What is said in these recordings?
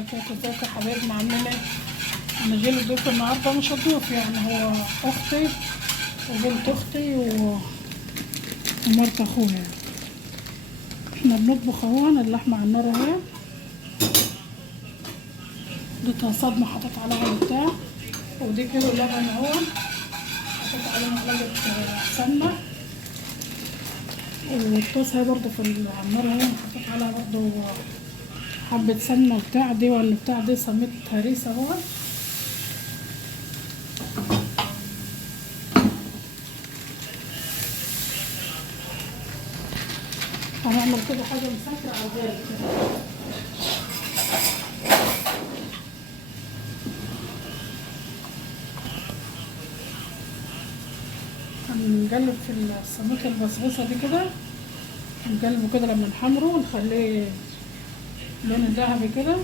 وبركاته. ازيكم يا حبايبنا عاملين ايه؟ انا جيلي ضيف النهارده، مش هضيف يعني، هو اختي وبنت اختي ومرت اخويا. احنا بنطبخ اهون اللحمه على النار اهي، اديتها صدمه حطيت عليها البتاع، ودي كيلو لبن اهون حطيت عليه معلقه سمنه، والطاسه برضه على النار اهي حطيت عليها برضه حبه سمنه وبتاع دي، والبتاع دي سميت هريسه اهو. هنعمل كده حاجه مسكره على الغاز كده. هنقلب في السميك البصبصه دي كده، نقلبه كده لما نحمره ونخليه لون ذهبي كده،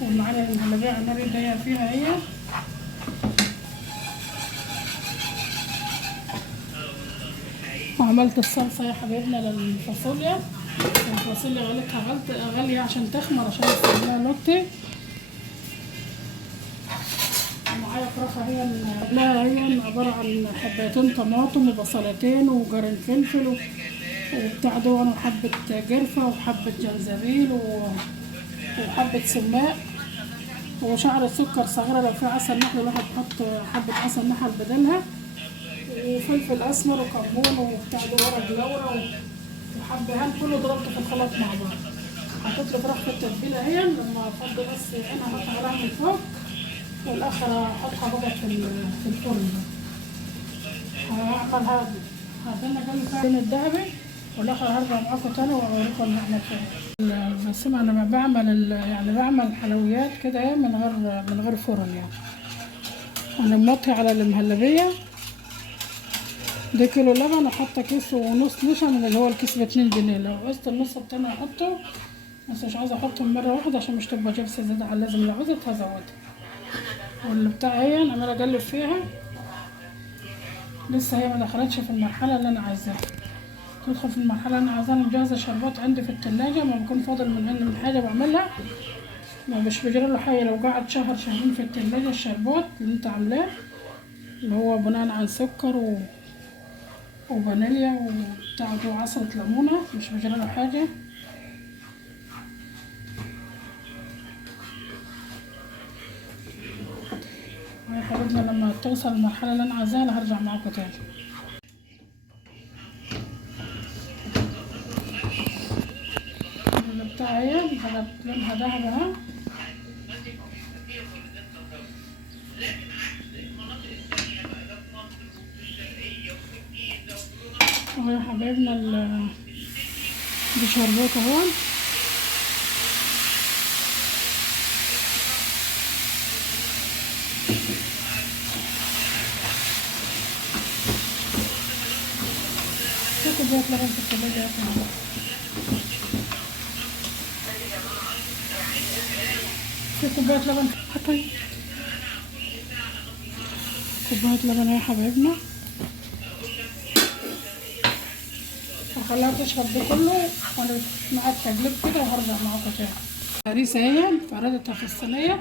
والمعلقه المهلبيه على النار ضيقه فيها هي. وعملت الصلصه يا حبايبنا للفاصوليا. الفاصوليا غليتها غاليه عشان تخمر، عشان نسويها لوتي. ومعايا فراخ هي عباره عن حبتين طماطم وبصلتين وجرن فلفل وبتاع ده، وحبه قرفه وحبه جنزبيل وحبه سماق وشعرة سكر صغيرة. لو في عسل نحل الواحد يحط حبة عسل نحل بدلها، وفلفل أسمر وكمون وبتاع ده ورق لورا وحبهان، كله ضربته في الخلاط مع بعض. حطيت له فراخ في التتبيلة هي، لما افضي بس انا احط عليها من فوق، والاخر احطها بقى في الفرن. هعمل هذا قلب فين الذهبي، والاخر هرجع معاكم تاني واوريكم هنعمل فين. بس انا بعمل حلويات كده من غير فرن يعني. انا موطي على المهلبيه ده كيلو لبن، احط كيس ونص نشا من اللي هو الكيس ب2 جنيه. لو عوزت النص التاني احطه، بس مش عايزه احطهم مره واحده عشان مش تبقى جبسه زياده على اللازم. لو عوزت هزودها. واللي بتاع هي انا عماله اقلب فيها، لسه هي ما دخلتش في المرحله اللي انا عايزاها. تدخل في المرحله اللي انا عايزاها. مجهزه شربات عندي في التلاجة، ما بكون فاضل من حاجه بعملها، ما مش بجري له حاجه. لو قعد شهر شهرين في التلاجة الشربات اللي انت عاملاه، اللي هو بناء عن سكر وفانيليا وبتاع وعصرة ليمونة، مش بجري له حاجة. يا حبيبنا لما توصل المرحلة اللي انا عايزاها هرجع معاكم تاني. اللي بتاع هي لونها ذهبي اهو. يا حبايبنا دي شربات اهو. في كوباية لبن في التلاجة يا حبايبي. في كوباية لبن حطي كوباية لبن يا حبايبنا، وخليها تشرب ده كله، وانا معاك تقلب كده وهرجع معاكم تاني. هريسة اهي فردتها في الصينية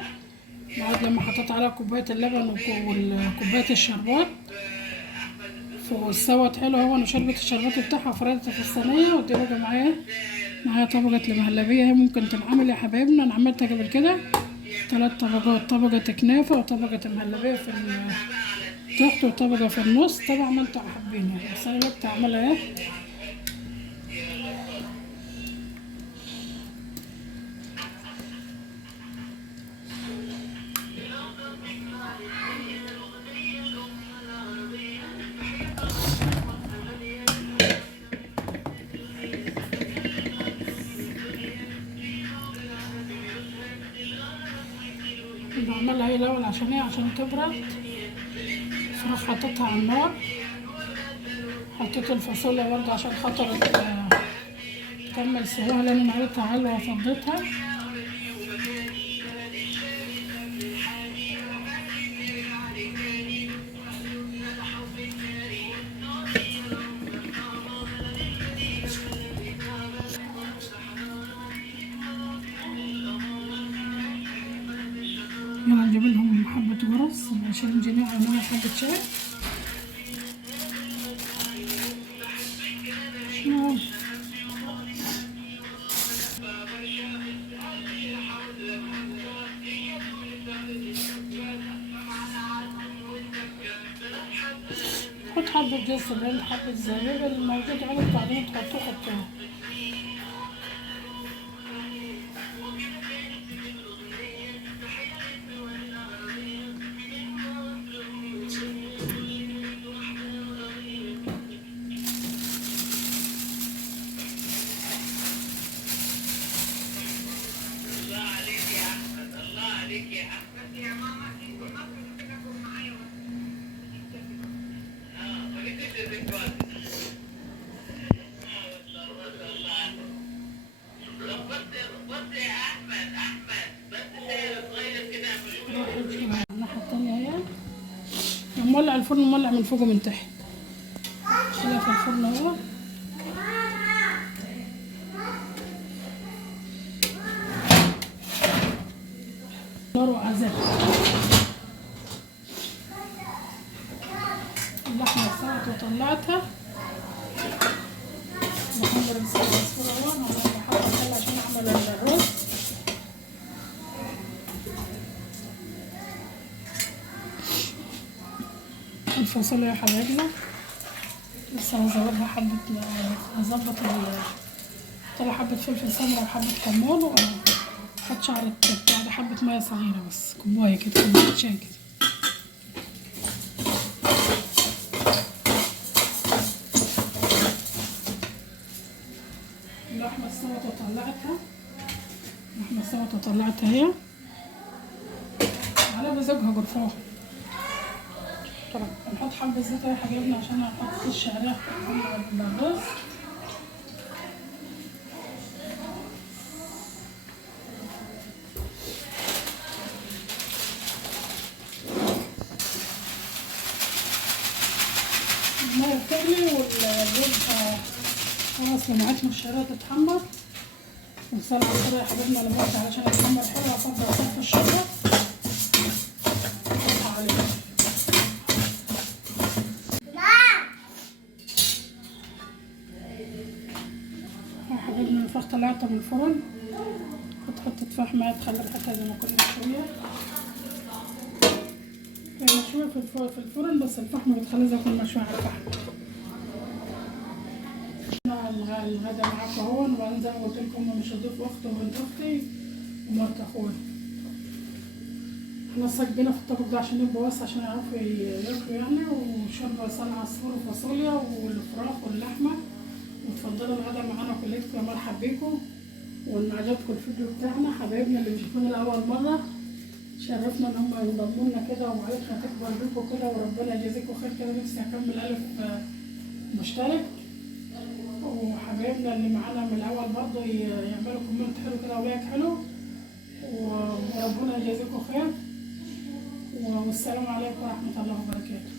بعد لما حطيت عليها كوباية اللبن وكوباية الشربات، واستوت حلو اهو. انا شربت الشربات بتاعها وفردتها في الصينية. ودي بقى معايا طبقة المهلبية هي، ممكن تنعمل يا حبايبنا. انا عملتها قبل كده 3 طبقات، طبقة كنافة وطبقة مهلبية في تحت وطبقة في النص، طبعا ما انتوا حابين يعني، بس انا قلت اعملها ايه. بعملها هي الاول عشان ايه، عشان تبرد. الفراخ حطيتها على النار، حطيت الفاصوليا برضه عشان خاطر تكمل سواها، لان نارتها عالية وفضيتها. ونص، 20 جنيه عملنا حبة شاي. خد حبة جوز الهند، حبة زبيب، الموجود عندك بعدين تحطوه حطوه. الناحية التانية اهي، مولع الفرن، مولع من فوق ومن تحت. خليها في الفرن اهو. نار وعذاب. اللحمة استوت وطلعتها. بحمر الصلصة اهو، انا بحط الخل عشان اعمل الرز. الفاصوليا يا حبايبنا لسه هزودها حبة، هظبط طلع حبة فلفل سمرا وحبة كمون، وحط شعرة بتاع ده، حبة مية صغيرة بس، كوباية كده، كوباية شاي كده. اللحمة استوت وطلعتها، اللحمة استوت وطلعتها اهي، على مزاجها جرفوها. طبعا هنحط حبة زيت يا حبايبنا عشان هنحط الشعرية في الرز. المية بتغلي والرز خلاص لمعت من الشعرية تتحمر. ونسال على الطريقة يا حبايبنا لمعت علشان يتحمر حلو. هفضل اصفي الشوربة واحطها عليه. يا حبايبنا الفراخ طلعتها من الفرن، هتحط فحمة تخلي ريحتها زي ما كنا مشوية. هي مشوية في الفرن، بس الفحمة بتخليها زي ما كنا مشوية على الفحم. الغدا معاكم اهو، وبعدين زي ما قلت لكم مش هضيف اختي وبنت اختي ومرت اخويا. احنا صاجبينها في الطبق ده عشان يبقى واسع عشان يعرفوا ياكلوا يعني. وشوربة لسان عصفور وفاصوليا والفراخ واللحمة. وتفضلوا الغدا معانا كلكم، يا مرحب بيكم. وان عجبكم الفيديو بتاعنا حبايبنا اللي بيشوفونا لاول مرة، شرفنا ان هم ينضموا لنا كده، وعائلتنا تكبر بيكم كده، وربنا يجازيكم خير كده. نفسي اكمل 1000 مشترك. وحبايبنا اللي معانا من الاول برضه يعملوا كومنت حلو كده ولايك حلو، وربنا يجازيكم خير. والسلام عليكم ورحمة الله وبركاته.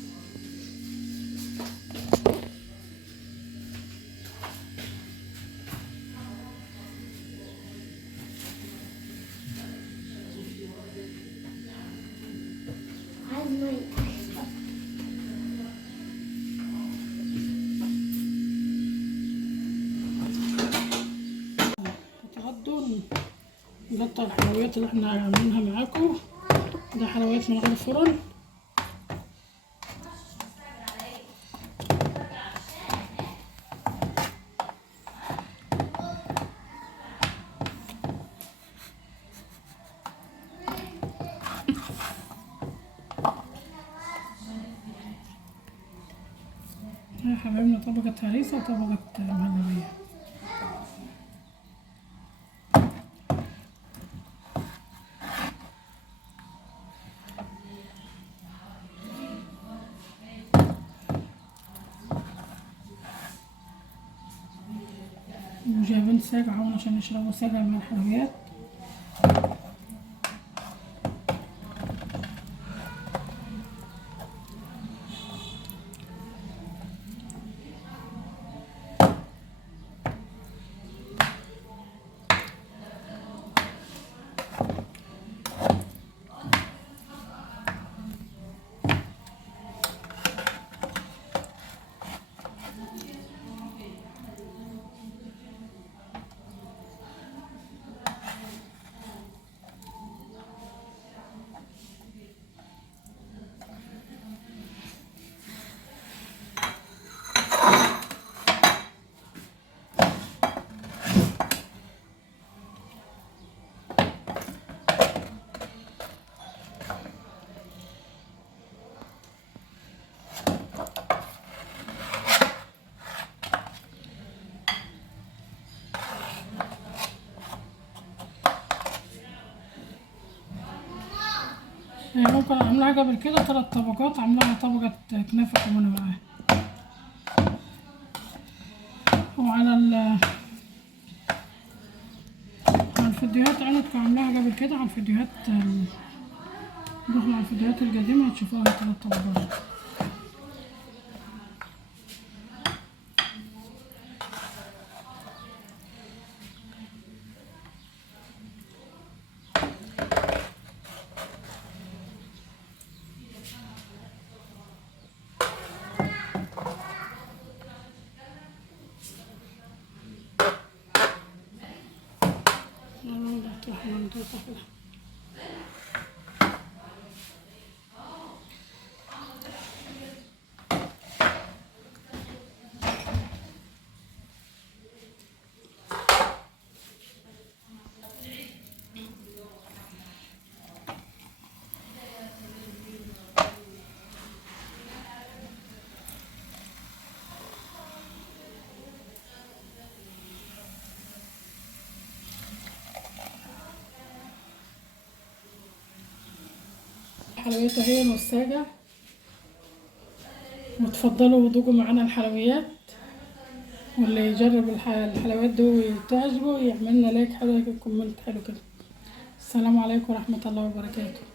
نقطع الحلويات اللي احنا عاملينها معاكم. ده حلويات من غير فرن. يا حبايبنا طبقة هريسة وطبقة مهلبية. وجايبين ساجع هون عشان يشربوا ساجع من الحلويات. ممكن اعملها قبل كده 3 طبقات، عاملاها طبقة كنافة كمان معاها. وعلى على الفيديوهات عندك عاملاها قبل كده، على الفيديوهات روحوا على الفيديوهات القديمة هتشوفوها 3 طبقات. الحلويات اهي نصاجة، وتفضلوا وذوقوا معانا الحلويات، واللي يجرب الحلويات دي وتعجبه يعملنا لايك حلو، كومنت حلو كده. السلام عليكم ورحمة الله وبركاته.